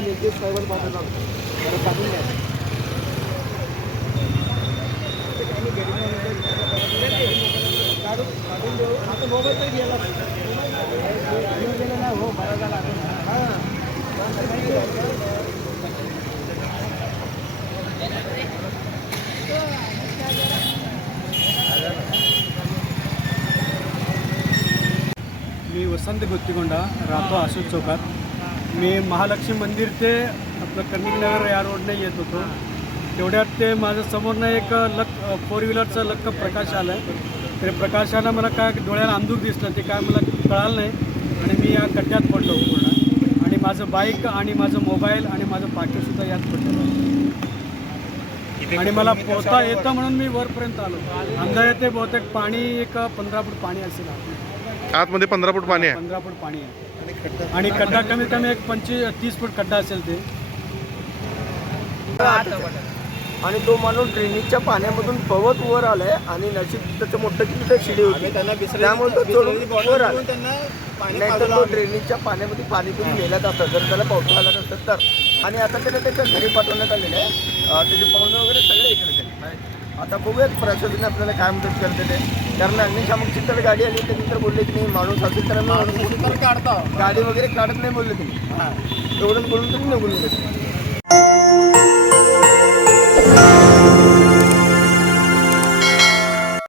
नितेश साहेबांनी पाठवला होता जरा काढून द्या काढून देऊ आता मोबाईल तरी गेला घेऊन गेला नाही हो झाला मी वसंत गुत्तिकोंडा राहतो अशोक चौकात. मी महालक्ष्मी मंदिर ते आपलं कर्णिकनगर या रोडने येत होतो. तेवढ्यात ते माझ्या समोरनं एक लक फोर व्हीलरचं लक्क प्रकाश आलं ते प्रकाशानं मला काय डोळ्याला अंधूक दिसलं ते काय मला कळालं नाही. आणि मी या खड्ड्यात पडलो पूर्ण. आणि माझं बाईक आणि माझं मोबाईल आणि माझं पाकीटसुद्धा यात पडलं आणि मला पोहता येतं म्हणून मी वरपर्यंत आलो. अंदाजे ते बहुतेक पाणी एक पंधरा फूट पाणी असेल. आतमध्ये पंधरा फूट पाणी आहे. पंधरा फूट पाणी आहे. आणि खड्डा कमीत कमी एक पंचवीस तीस फूट खड्डा असेल ते. आणि तो माणूस ड्रेनेजच्या पाण्यामधून पवत वर आलाय आणि नशीब त्याचं मोठं किती तर शिडी होती. त्यामुळे तो चढून वर आला. नाहीतर तो ड्रेनेजच्या पाण्यामध्ये पाणी पिऊन गेला जातं. जर त्याला पावसा आला नसतं तर. आणि आता त्याला त्याच्या घरी पाठवण्यात आलेलं आहे. त्याचे पाहुणे वगैरे सगळे इकडे. आता बघूयात प्रशासन आपल्याला काय मदत करते ते. कारण अग्निशामकची तर गाडी आली त्यांनी तर बोलले की नाही माणूस असेल तर आम्ही गाडी वगैरे काढत नाही बोलले तुम्ही. एवढंच बोलून तुम्ही निघून गेले.